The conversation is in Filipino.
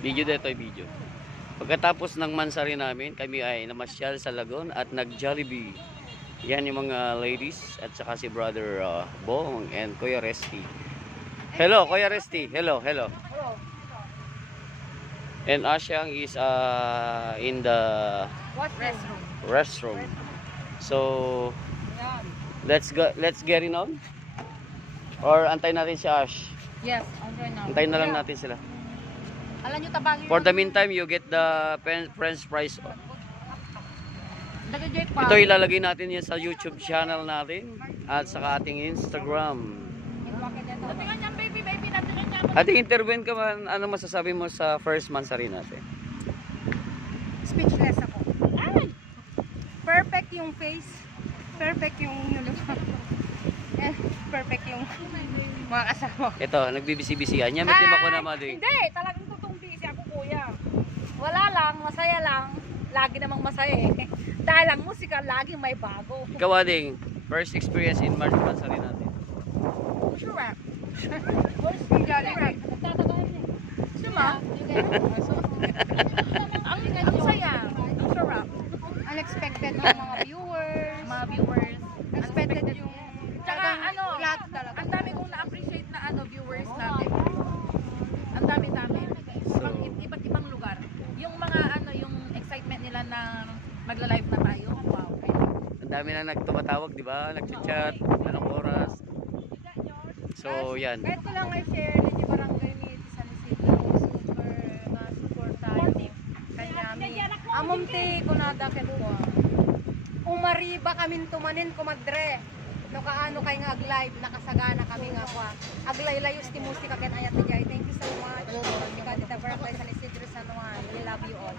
Video dito ay video. Pagkatapos ng mansari namin, kami ay namasyal sa lagoon at nag-Jollibee. Yan yung mga ladies at saka si brother Bong and Kuya Resty. Hello, Kuya Resty. Hello, hello. And Asyang is in the restroom. So, let's get in on. Or antay natin si Ash. Yes, enjoy now. Antayin na lang natin sila. Alam nyo, tabangin For the meantime, you get the French fries. Nag-enjoy pa. Ito ilalagay natin yan sa YouTube channel natin at sa ating Instagram. Tingnan niyan, baby, natin niyan. Ating intervene ka man, ano masasabi mo sa first mansari natin? Speechless ako. Ay! Perfect yung face. Perfect yung nulubang. Perfect yung mga kasama. Ito, nagbibisi-bisihan. Yan, may ako naman din. Hindi, talagang totoong busy ako, kuya. Wala lang, masaya lang. Lagi namang masaya eh. Dahil ang musika, laging may bago. Ikaw, Ading, first experience in March mansari natin. Sure rap. Yung Jollibee. Suma? Ang saya. Ang sarap. Unexpected ang mga viewers. Unexpected yung... Tsaka ano, lahat talaga. ang dami kong na-appreciate na viewers natin. Ang dami-dami. Iba't ibang lugar. Yung mga yung excitement nila na magla-live na tayo. Wow. Ang dami na nagtumatawag, di ba? Nag-chat, anong oras. So, yan. Kahit ko lang i-share ni Barangay ni San Isidro. Super support tayo. Kanyami. Amumti ko nada kedua. Umariba kamin tumanin kumadre. No kaano kay nga ag-live nakasagana kami nga kwa. Aglaylayos ti musika ket ayat ti jay. Thank you so much. Musika ti Barangay San Isidro San Juan. We love you all.